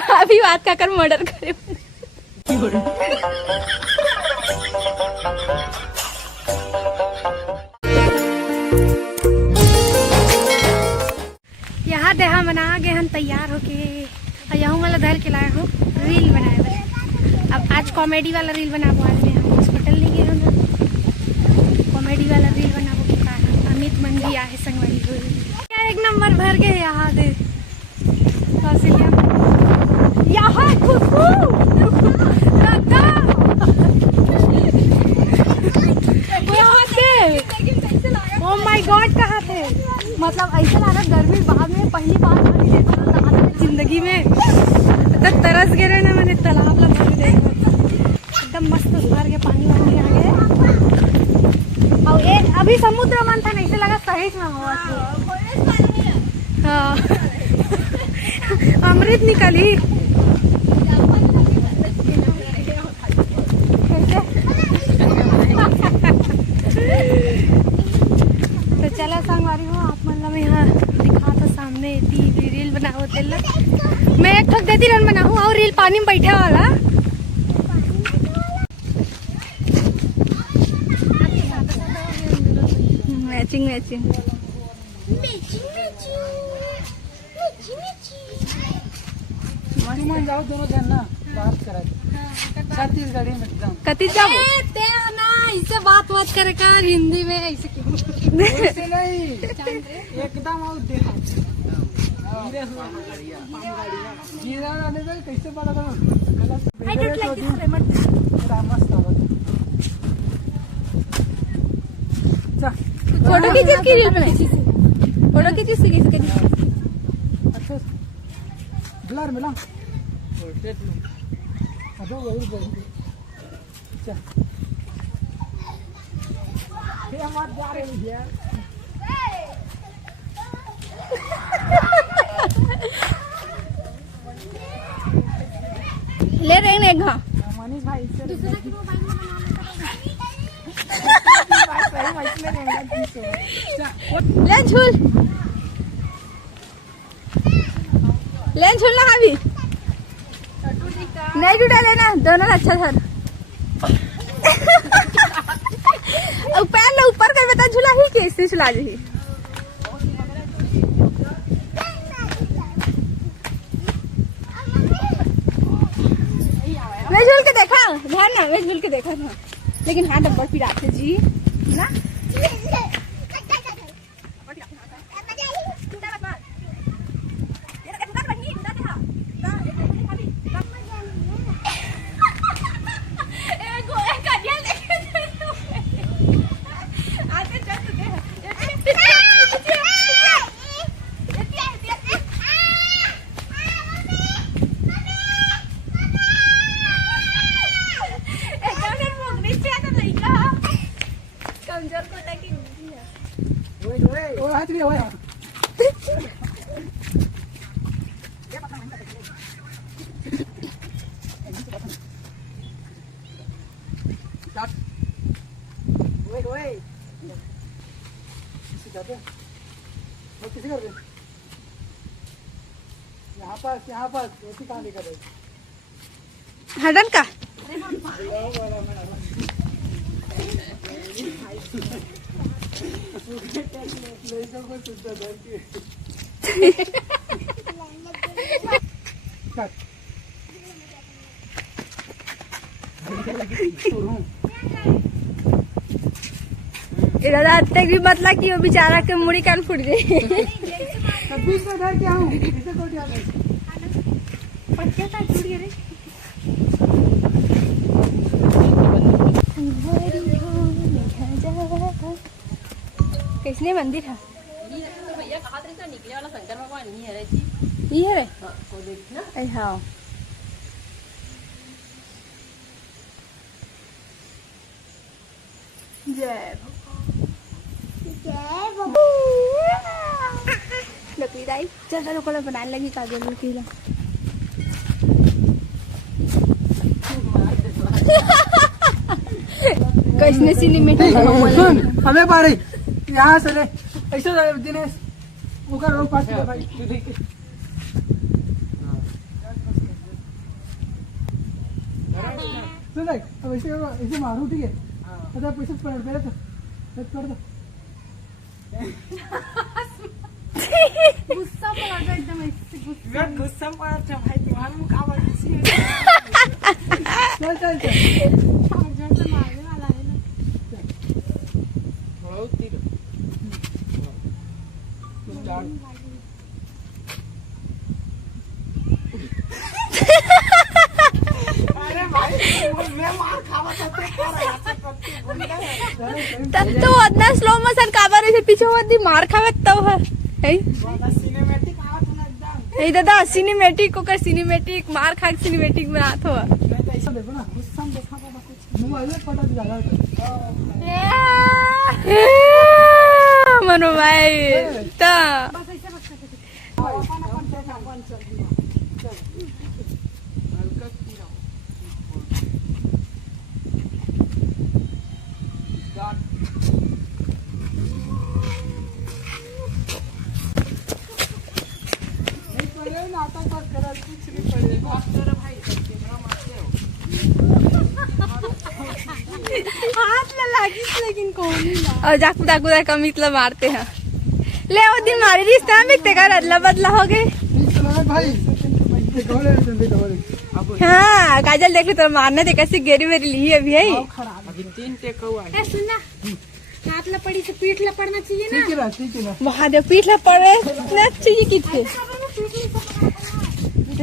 भाभी बात का कर मर्डर करे। यहाँ देहा बना गए हम तैयार होके, यहाँ वाला धर के लाया हूँ रील बनाए। अब आज कॉमेडी वाला रील बनाबो। आज में हम हॉस्पिटल ले गए हम कॉमेडी वाला रील बनाबो के कारण अमित मंदी आए संगवारी हुई। एक नंबर भर गए यहाँ दे यहाँ ओ माय गॉड कहाँ थे। मतलब ऐसा लगा गर्मी बाद में पहली बार जिंदगी में तब तरस गए ना। मैंने तालाब लगा के एकदम मस्त भर के पानी वानी आ गए। और ये अभी समुद्र मन था, नहीं से लगा सही में हुआ। हाँ अमृत निकली। तो चला संगवारी हो आप मतलब यहाँ दिखा तो सामने रील बनाओ तेल। मैं एक ठक देती रन बनाऊँ और रील पानी में बैठे वाला। मैचिंग मैचिंग मन जाओ दोनों जन ना बात करे छत्तीसगढ़ी में एकदम कति जाओ ना इससे बात करे का हिंदी में ऐसे क्यों ऐसे नहीं एकदम और देखा गिरा रहने दे कैसे पड़ा था फोटो की चीज की रील बनाई। फोटो की चीज की अच्छा ब्लर मिला अबे वही अच्छा ये मत जा रही है ले रहे हैं एक। हाँ मनीष भाई से ले झूल ना अभी नहीं टूटा लेना दोनों अच्छा था। पैर ना ऊपर कर बता झूला ही कैसे झूला जी। मैं झूल के देखा ध्यान ना, मैं झूल के देखा था लेकिन हाँ डब्बा पिराते जी ना। किसी कर दे यहाँ पास ऐसी कहाँ लेकर हडन का दादा तक भी मतलब कि वो बेचारा के मुड़ी कान फूट गई। बीच में घर क्या हूँ इसे तो क्या पट्टियाँ का टूट गए रे। किसने मंदिर है भैया कहा था निकले वाला शंकर भगवान नहीं है रे। ये है रे हाँ जय लकड़ी दाई चल चलो कल बनाने लगी कागज की कैसने सिनेमेटिक सुन हमें पा रही यहाँ से ले ऐसे दिनेश वो कर रो पास कर भाई तू देख सुन देख अब ऐसे मारू ठीक है अच्छा पैसे पकड़ पहले तो कर दो गुस्सा पड़ा था एकदम ऐसे गुस्सा गुस्सा पड़ा था भाई तुम्हारा मुकाबला चल चल चल चार्जर से मारने वाला है ना बहुत तीर अरे भाई मैं मार खावा तब तो उतना स्लो मोशन काबर ऐसे पीछे होती मार खावे तब है सिनेमैटिक आवत ना एकदम ए दादा सिनेमैटिक को कर सिनेमैटिक मार खा के सिनेमैटिक बनात हो मैं तो ऐसा देखो ना गुस्सा में देखा बाबा कुछ मुंह वाले पटा दिया मनो भाई ता बस ऐसे बस हाथ में लागी लेकिन कौन नहीं और जाकू दाकू दा कम इतना मारते हैं ले वो दिन मारी रिश्ता में ते का अदला बदला हो गए भाई हाँ काजल देख ली तो मारने थे कैसे गेरी मेरी ली है अभी है अभी 3 टेक हुआ है सुनना हाथ लपड़ी से पीठ लपड़ना चाहिए ना ठीक है ना महादेव पीठ लपड़े चाहिए कितने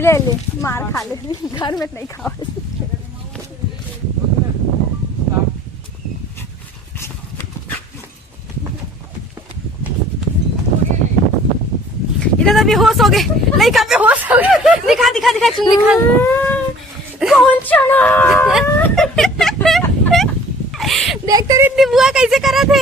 ले ले मार खा ले घर में नहीं खाओ इधर अभी होश हो गए नहीं का बेहोश हो गए दिखा दिखा दिखा चुन दिखा कौन चना देख तेरी इतनी बुआ कैसे करा थे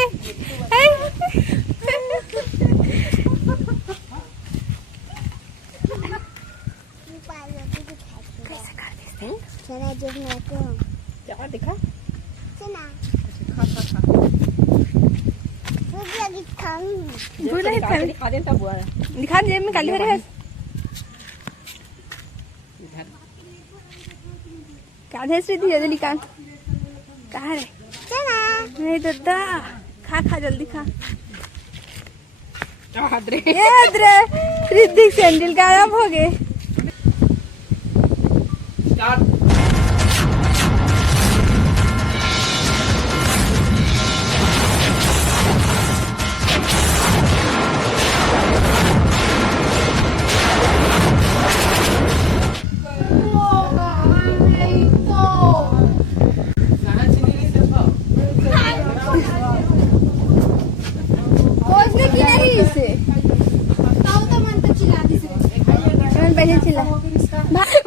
कैसे कर देते चना जो है को क्या दिखा चना भूख लगी खाऊं भूल है खाने खा देता बुआ दिखा जेब में काली है क्या दे सी जल्दी कान कहाँ है चना नहीं दादा खा खा जल्दी खा हादरे ये अदरे रिद्धिक सैंडल गायब हो गए स्टार्ट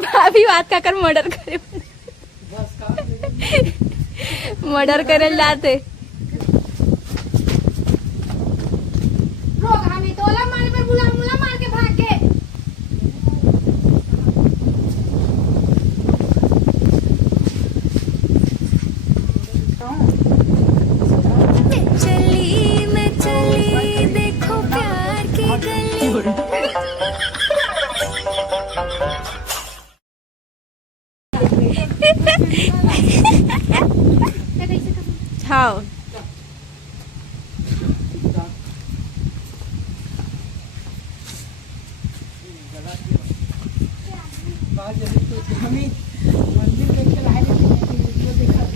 भाभी बात का कर मर्डर करे मर्डर करे जाते तोला मार पर बुला मुला मार के भाग के चली मैं चली देखो प्यार की गली छाओ हमें मंदिर देख के लाए वीडियो देखा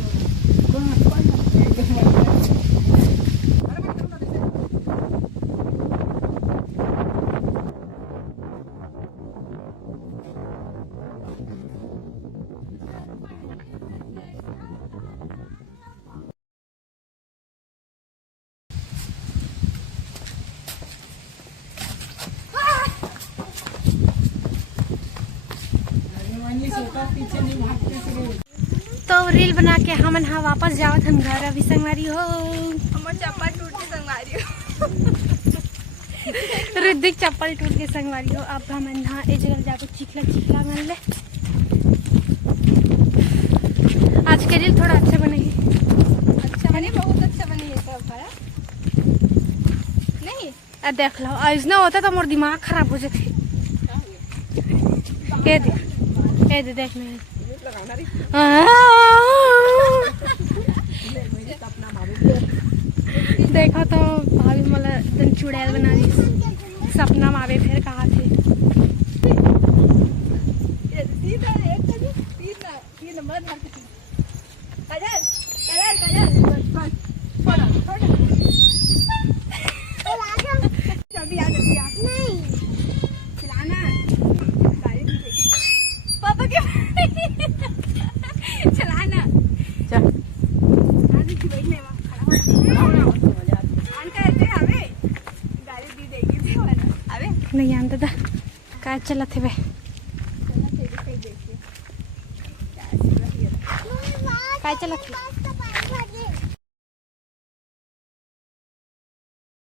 तो रील बना के हम यहाँ वापस जावत हम घर अभी संगवारी हो हमर चप्पल टूट के संगवारी हो रिद्धिक चप्पल टूट के संगवारी हो अब हम यहाँ ए जगह जाकर चिखला चिखला बन ले आज के रील थोड़ा अच्छा बनेगी अच्छा बने बहुत अच्छा बनी है सब है नहीं देख लो ऐसा होता तो मोर दिमाग खराब हो जाते। ये दे देख मैं देखो तो भाभी मला दिन चुड़ैल बना दी सपना मावे फिर कहा थे पापा के चलाना चल नहीं आंदा था काय चला थे बे काय चला थे